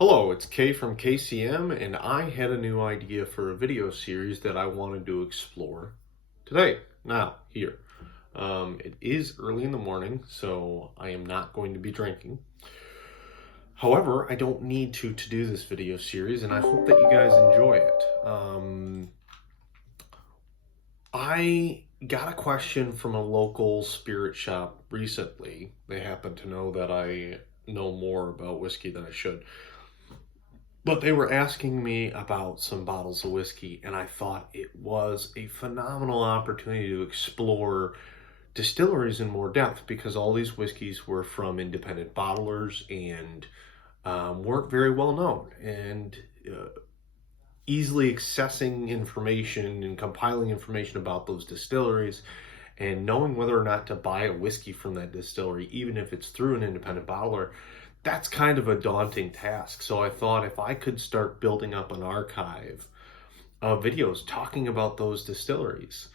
Hello, it's Kay from KCM, and I had a new idea for a video series that I wanted to explore today, now, here. It is early in the morning, so I am not going to be drinking. However, I don't need to do this video series, and I hope that you guys enjoy it. I got a question from a local spirit shop recently. They happen to know that I know more about whiskey than I should. But they were asking me about some bottles of whiskey, and I thought it was a phenomenal opportunity to explore distilleries in more depth because all these whiskeys were from independent bottlers and weren't very well known. And easily accessing information and compiling information about those distilleries and knowing whether or not to buy a whiskey from that distillery, even if it's through an independent bottler, that's kind of a daunting task. So I thought if I could start building up an archive of videos talking about those distilleries,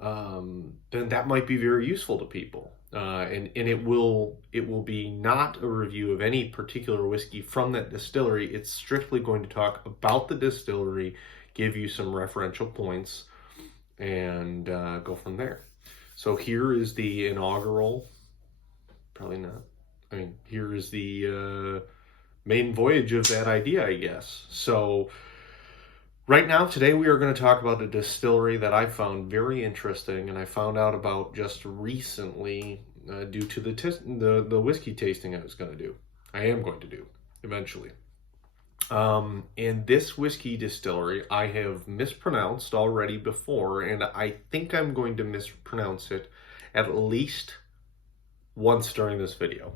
then that might be very useful to people. And it will be not a review of any particular whiskey from that distillery. It's strictly going to talk about the distillery, give you some referential points, and go from there. So here is the inaugural, probably not. I mean, here is the main voyage of that idea, I guess. So right now, today, we are going to talk about a distillery that I found very interesting, and I found out about just recently due to the whiskey tasting I was going to do. I am going to do eventually. And this whiskey distillery I have mispronounced already before, and I think I'm going to mispronounce it at least once during this video.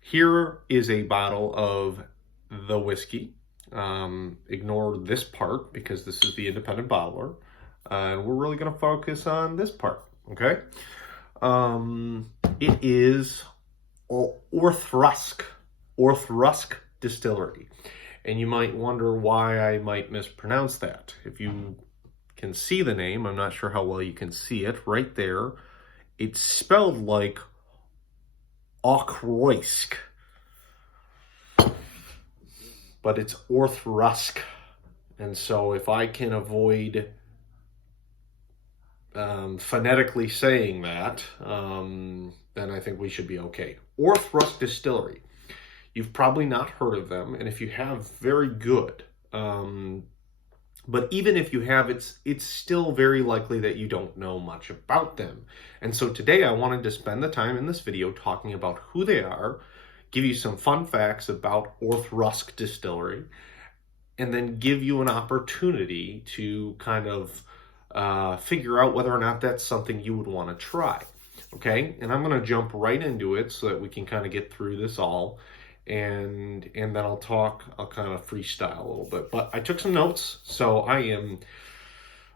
Here is a bottle of the whiskey. Ignore this part because this is the independent bottler, and we're really going to focus on this part. Okay. It is Auchroisk Distillery, and you might wonder why I might mispronounce that. If you can see the name, I'm not sure how well you can see it right there. It's spelled like Auchroisk, but it's Auchroisk. And so if I can avoid phonetically saying that, then I think we should be okay. Auchroisk Distillery. You've probably not heard of them, and if you have, very good. But even if you have, it's still very likely that you don't know much about them. And so today I wanted to spend the time in this video talking about who they are, give you some fun facts about Auchroisk Distillery, and then give you an opportunity to kind of figure out whether or not that's something you would want to try. Okay, and I'm going to jump right into it so that we can kind of get through this all. And then I'll kind of freestyle a little bit. But I took some notes, so I am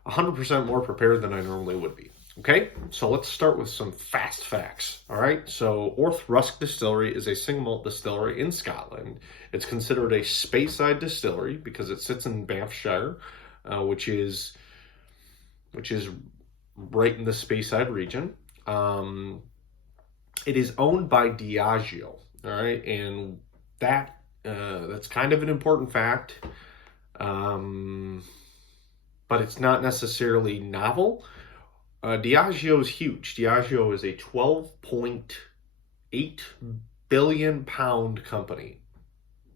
100% more prepared than I normally would be. Okay, so let's start with some fast facts. All right, so Auchroisk Distillery is a single malt distillery in Scotland. It's considered a Speyside distillery because it sits in Banffshire, which is right in the Speyside region. It is owned by Diageo. All right, and that's kind of an important fact, but it's not necessarily novel. Diageo is huge. Diageo is a 12.8 billion pound company.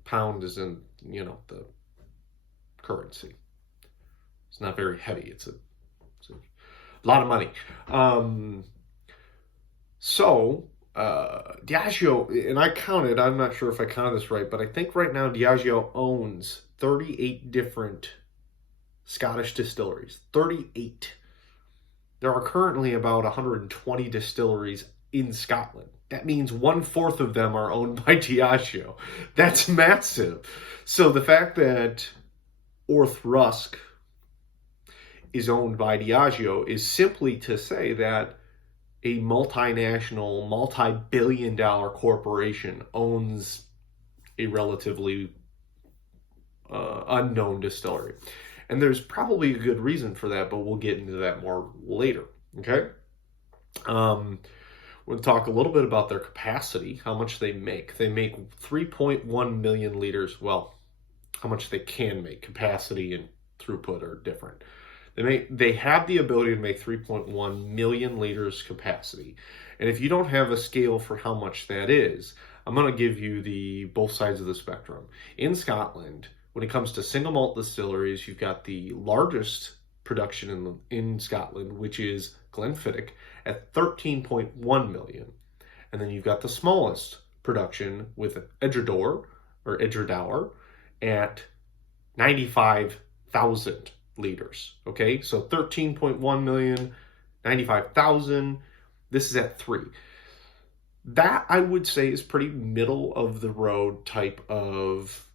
Pound is in, the currency. It's not very heavy. It's a lot of money. Diageo, and I counted, I'm not sure if I counted this right, but I think right now Diageo owns 38 different Scottish distilleries. 38. There are currently about 120 distilleries in Scotland. That means 1/4 of them are owned by Diageo. That's massive. So the fact that Auchroisk is owned by Diageo is simply to say that a multinational, multi-billion-dollar corporation owns a relatively unknown distillery. And there's probably a good reason for that, but we'll get into that more later, okay? We'll talk a little bit about their capacity, how much they make. They make 3.1 million liters. Well, how much they can make. Capacity and throughput are different. They have the ability to make 3.1 million liters capacity. And if you don't have a scale for how much that is, I'm going to give you the both sides of the spectrum. In Scotland, when it comes to single malt distilleries, you've got the largest production in Scotland, which is Glenfiddich at 13.1 million. And then you've got the smallest production with Edredour at 95,000 liters. Okay, so 13.1 million, 95,000. This is at 3. That I would say is pretty middle of the road type of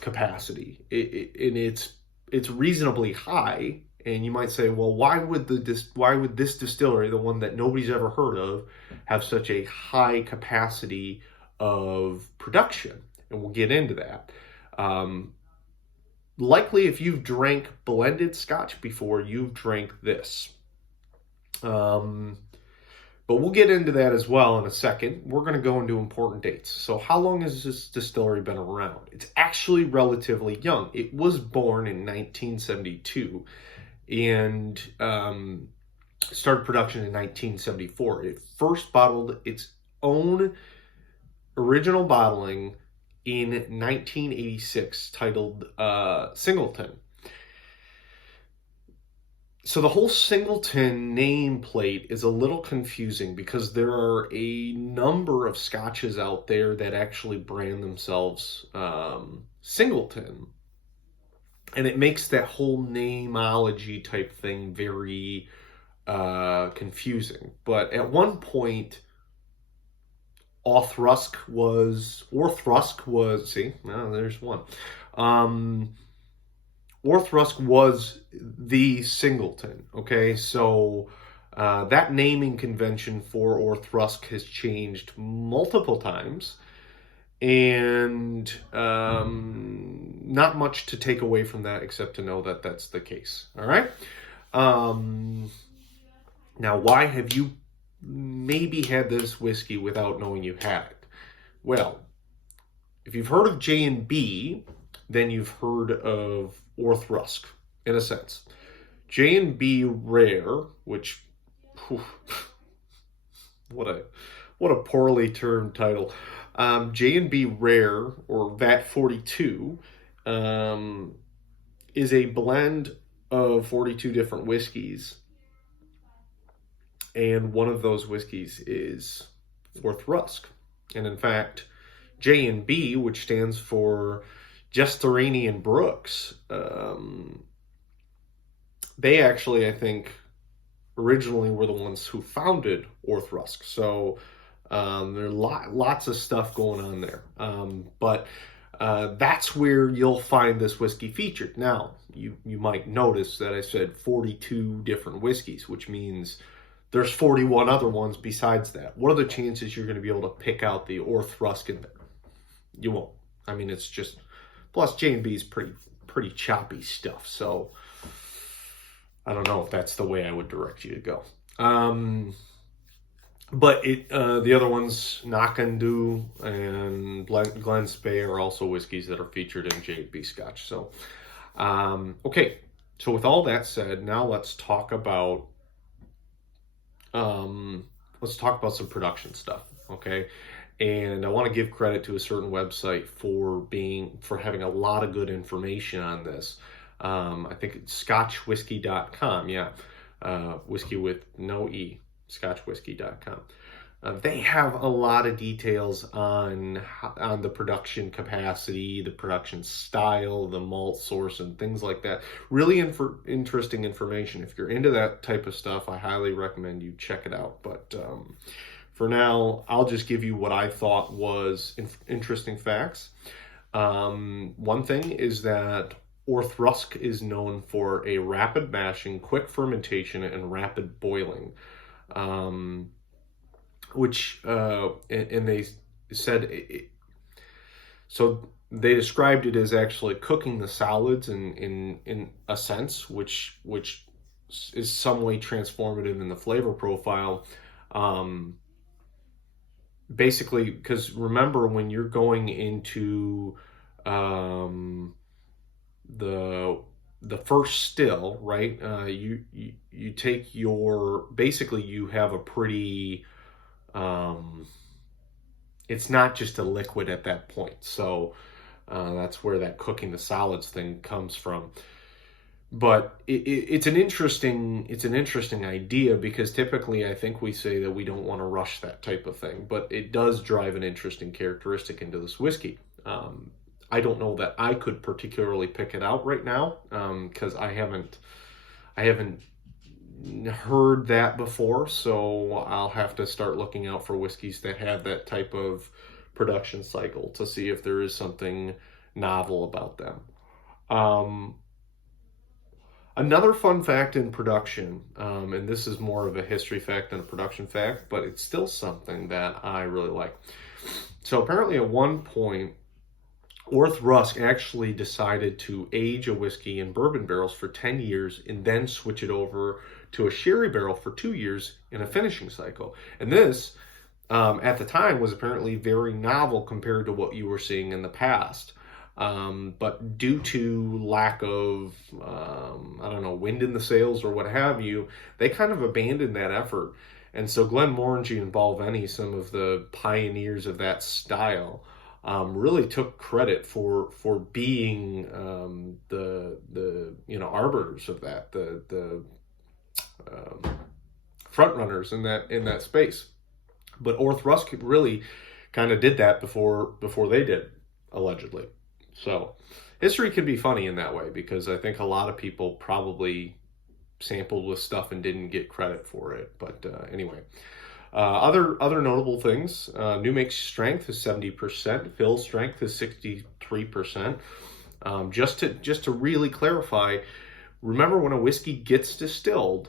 capacity. And it's reasonably high. And you might say, well, why would this distillery, the one that nobody's ever heard of, have such a high capacity of production? And we'll get into that. Likely, if you've drank blended Scotch before, you've drank this. But we'll get into that as well in a second. We're going to go into important dates. So how long has this distillery been around? It's actually relatively young. It was born in 1972 and started production in 1974. It first bottled its own original bottling in 1986 titled Singleton. So the whole Singleton nameplate is a little confusing because there are a number of scotches out there that actually brand themselves Singleton. And it makes that whole nameology type thing very confusing. But at one point, Auchroisk was, see, now there's one. Auchroisk was the Singleton, okay? So that naming convention for Auchroisk has changed multiple times, and not much to take away from that except to know that that's the case, all right? Now, why have you maybe had this whiskey without knowing you had it? Well, if you've heard of J&B, then you've heard of Auchroisk, in a sense. J&B Rare, which, whew, what a poorly termed title. J&B Rare, or VAT 42, is a blend of 42 different whiskeys. And one of those whiskeys is Auchroisk. And in fact, J&B, which stands for Jesterany and Brooks, they actually, I think, originally were the ones who founded Auchroisk. So there are lots of stuff going on there. But that's where you'll find this whiskey featured. Now, you might notice that I said 42 different whiskeys, which means there's 41 other ones besides that. What are the chances you're going to be able to pick out the Auchroisk in there? You won't. I mean, it's just... Plus, J&B is pretty choppy stuff, so I don't know if that's the way I would direct you to go. But the other ones, Knockandoo and Glen Spey, are also whiskeys that are featured in J&B Scotch. So, okay. So with all that said, now let's talk about some production stuff. Okay. And I want to give credit to a certain website for having a lot of good information on this. I think it's scotchwhiskey.com. Yeah. Whiskey with no E. Scotchwhiskey.com. They have a lot of details on the production capacity, the production style, the malt source, and things like that. Really interesting information. If you're into that type of stuff, I highly recommend you check it out. But for now, I'll just give you what I thought was interesting facts. One thing is that Auchroisk is known for a rapid mashing, quick fermentation, and rapid boiling. Which and they said so they described it as actually cooking the solids in a sense, which is some way transformative in the flavor profile. Um, Basically, because remember when you're going into um, the first still, right? You take your basically you have a pretty um, it's not just a liquid at that point. So that's where that cooking the solids thing comes from. But it's an interesting idea because typically I think we say that we don't want to rush that type of thing, but it does drive an interesting characteristic into this whiskey. I don't know that I could particularly pick it out right now because I haven't heard that before, so I'll have to start looking out for whiskeys that have that type of production cycle to see if there is something novel about them. Um, Another fun fact in production, and this is more of a history fact than a production fact, but it's still something that I really like. So apparently at one point, Orth Rusk actually decided to age a whiskey in bourbon barrels for 10 years and then switch it over to a sherry barrel for 2 years in a finishing cycle. And this, at the time, was apparently very novel compared to what you were seeing in the past. But due to lack of, I don't know, wind in the sails or what have you, they kind of abandoned that effort. And so Glenmorangie and Balvenie, some of the pioneers of that style, really took credit for being the arbiters of that, the front runners in that space. But Orth Rusk really kind of did that before they did, allegedly. So history can be funny in that way because I think a lot of people probably sampled with stuff and didn't get credit for it. But anyway, other notable things: new make strength is 70%, fill strength is 63%. Just to really clarify, remember when a whiskey gets distilled,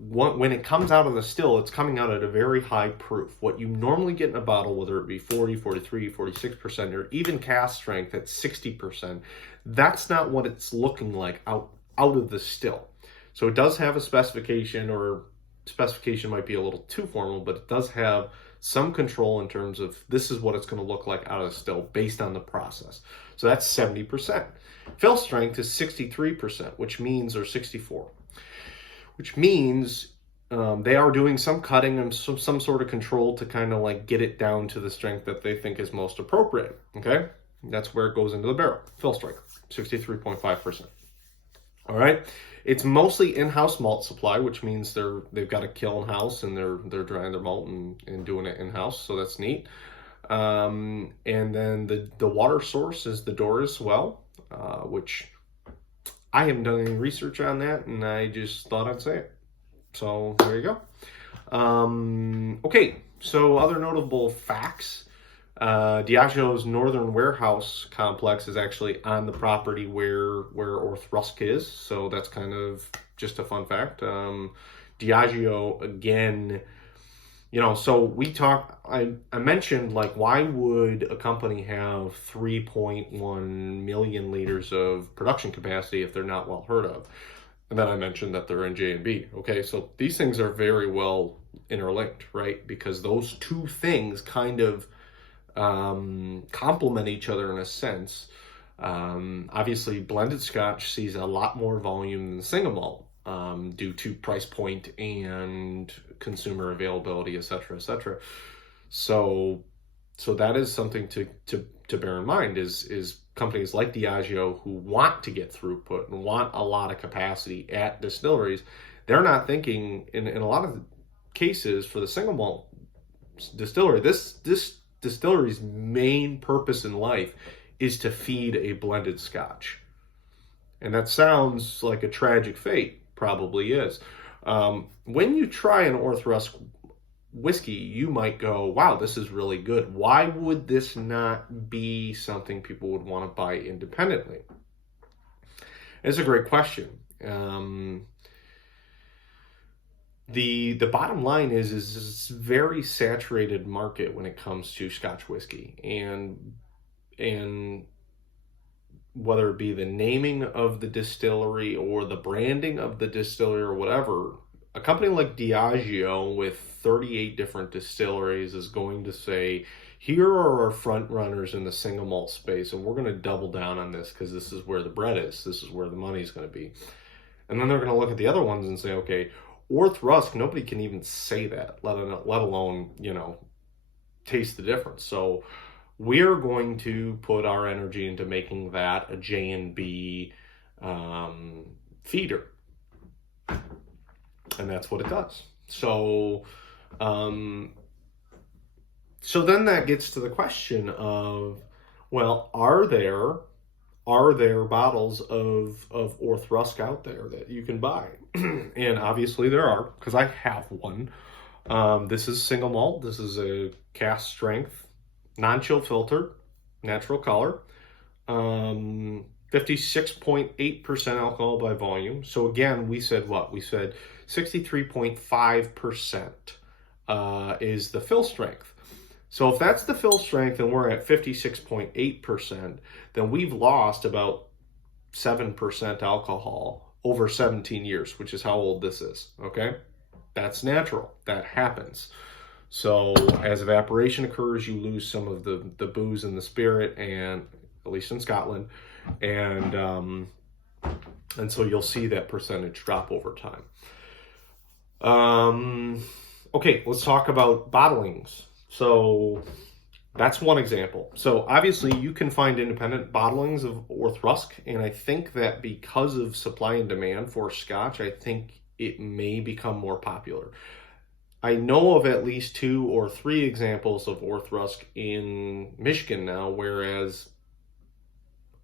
when it comes out of the still, it's coming out at a very high proof. What you normally get in a bottle, whether it be 40, 43, 46%, or even cask strength at 60%, that's not what it's looking like out of the still. So it does have a specification, or specification might be a little too formal, but it does have some control in terms of this is what it's going to look like out of the still based on the process. So that's 70%. Fill strength is 63%, which means, or 64, which means they are doing some cutting and some sort of control to kind of like get it down to the strength that they think is most appropriate. Okay, that's where it goes into the barrel. Fill strength, 63.5%. All right, it's mostly in-house malt supply, which means they've got a kiln house and they're drying their malt and doing it in-house, so that's neat. And then the water source is the Doris well, which I haven't done any research on that, and I just thought I'd say it. So there you go. Okay, so other notable facts. Diageo's Northern Warehouse complex is actually on the property where Orth Rusk is, so that's kind of just a fun fact. Diageo, again, so I mentioned, like, why would a company have 3.1 million liters of production capacity if they're not well heard of? And then I mentioned that they're in J&B. Okay, so these things are very well interlinked, right? Because those two things kind of complement each other in a sense. Obviously, blended Scotch sees a lot more volume than single malt. Due to price point and consumer availability, et cetera, et cetera. So that is something to bear in mind is companies like Diageo who want to get throughput and want a lot of capacity at distilleries. They're not thinking in a lot of cases for the single malt distillery, this distillery's main purpose in life is to feed a blended Scotch. And that sounds like a tragic fate. Probably is. When you try an Orth Rusk whiskey, you might go, wow, this is really good. Why would this not be something people would want to buy independently? It's a great question. The bottom line is it's a very saturated market when it comes to Scotch whiskey. And whether it be the naming of the distillery or the branding of the distillery or whatever, a company like Diageo with 38 different distilleries is going to say, here are our front runners in the single malt space, and we're going to double down on this because this is where the bread is. This is where the money's going to be. And then they're going to look at the other ones and say, okay, Auchroisk, nobody can even say that, let alone, taste the difference. So we're going to put our energy into making that a J&B feeder. And that's what it does. So, so then that gets to the question of, well, are there bottles of Auchroisk out there that you can buy? And obviously there are, because I have one. This is single malt. This is a cask strength, non-chill filter, natural color. 56.8% alcohol by volume. So again, we said what? We said 63.5% is the fill strength. So if that's the fill strength and we're at 56.8%, then we've lost about 7% alcohol over 17 years, which is how old this is, okay? That's natural. That happens. So as evaporation occurs, you lose some of the booze and the spirit, and at least in Scotland, and so you'll see that percentage drop over time. Okay, let's talk about bottlings. So that's one example. So obviously you can find independent bottlings of Auchroisk, and I think that because of supply and demand for Scotch, I think it may become more popular. I know of at least 2 or 3 examples of Auchroisk in Michigan now, whereas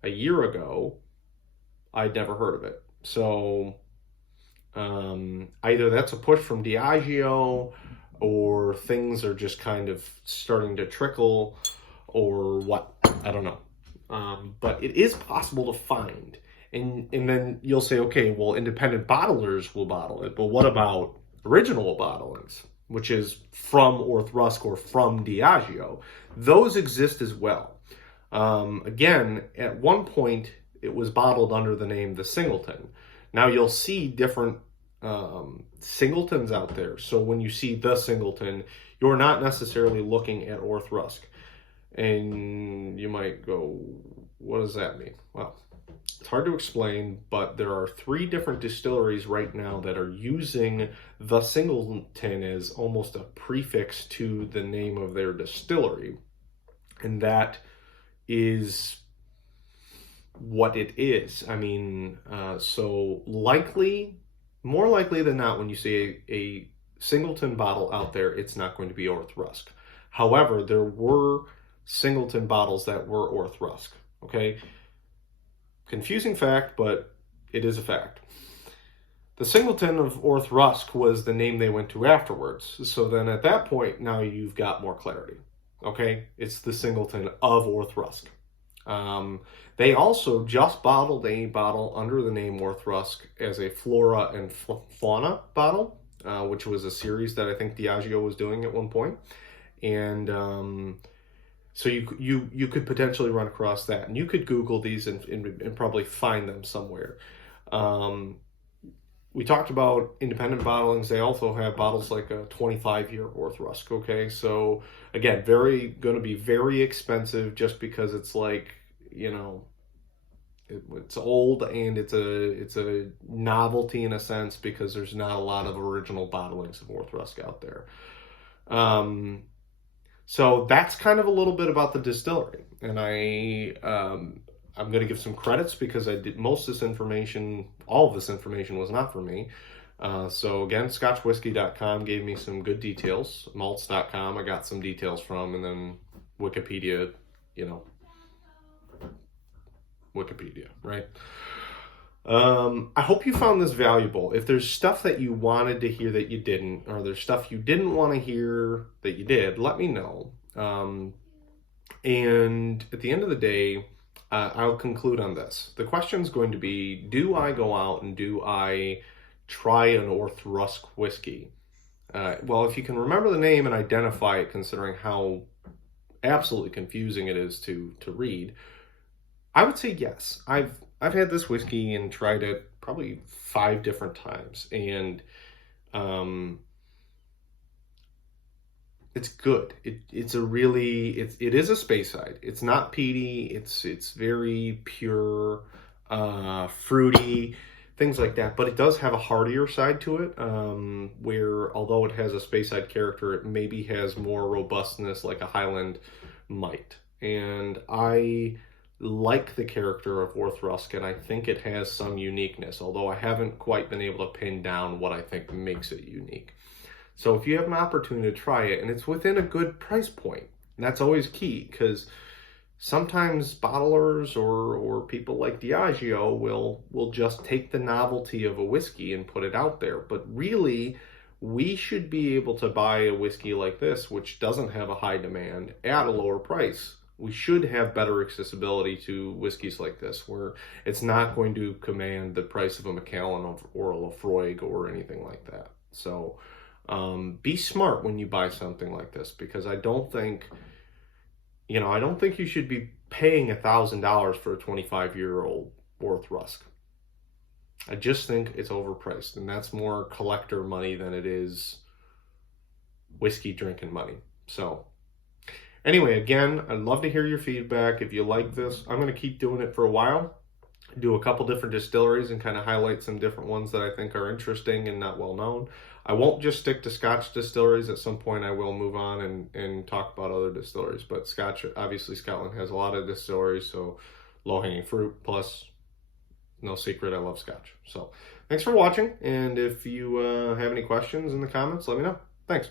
a year ago, I'd never heard of it. So either that's a push from Diageo, or things are just kind of starting to trickle, or what, I don't know. But it is possible to find. And then you'll say, okay, well, independent bottlers will bottle it, but what about original bottlings, which is from Auchroisk or from Diageo? Those exist as well. Again, at one point, it was bottled under the name The Singleton. Now you'll see different Singletons out there. So when you see The Singleton, you're not necessarily looking at Auchroisk. And you might go, what does that mean? Well, it's hard to explain, but there are 3 different distilleries right now that are using The Singleton as almost a prefix to the name of their distillery. And that is what it is. I mean, so more likely than not, when you see a Singleton bottle out there, it's not going to be Auchroisk. However, there were Singleton bottles that were Auchroisk, okay? Confusing fact, but it is a fact. The Singleton of Auchroisk was the name they went to afterwards. So then at that point, now you've got more clarity, okay? It's the Singleton of Auchroisk. They also just bottled a bottle under the name Auchroisk as a Flora and Fauna bottle, which was a series that I think Diageo was doing at one point. And so you could potentially run across that. And you could Google these and probably find them somewhere. We talked about independent bottlings. They also have bottles like a 25-year Auchroisk, okay? So again, going to be very expensive just because it's like, it's old and it's a novelty in a sense because there's not a lot of original bottlings of Auchroisk out there. So that's kind of a little bit about the distillery, and I'm going to give some credits because I did most of this information. All of this information was not for me. So again, ScotchWhiskey.com gave me some good details. Malts.com I got some details from, and then Wikipedia, Wikipedia, right? I hope you found this valuable. If there's stuff that you wanted to hear that you didn't, or there's stuff you didn't want to hear that you did, let me know. And at the end of the day, I'll conclude on this. The question is going to be, do I go out and do I try an Auchroisk whiskey? Well, if you can remember the name and identify it, considering how absolutely confusing it is to read, I would say yes. I've had this whiskey and tried it probably 5 different times, and um, it's good. It's a really it is a Speyside. It's not peaty. It's very pure, fruity, things like that. But it does have a heartier side to it. Where although it has a Speyside character, it maybe has more robustness like a Highland might. And I like the character of Auchroisk, and I think it has some uniqueness. Although I haven't quite been able to pin down what I think makes it unique. So if you have an opportunity to try it and it's within a good price point, and that's always key because sometimes bottlers or people like Diageo will just take the novelty of a whiskey and put it out there. But really, we should be able to buy a whiskey like this, which doesn't have a high demand, at a lower price. We should have better accessibility to whiskeys like this, where it's not going to command the price of a Macallan or a Laphroaig or anything like that. So be smart when you buy something like this, because I don't think you should be paying $1,000 for a 25-year-old Auchroisk. I just think it's overpriced, and that's more collector money than it is whiskey drinking money. So anyway, again, I'd love to hear your feedback. If you like this, I'm going to keep doing it for a while. Do a couple different distilleries and kind of highlight some different ones that I think are interesting and not well known. I won't just stick to Scotch distilleries. At some point I will move on and talk about other distilleries, but Scotch, obviously Scotland has a lot of distilleries, so low-hanging fruit, plus no secret, I love Scotch. So thanks for watching, and if you have any questions in the comments, let me know. Thanks.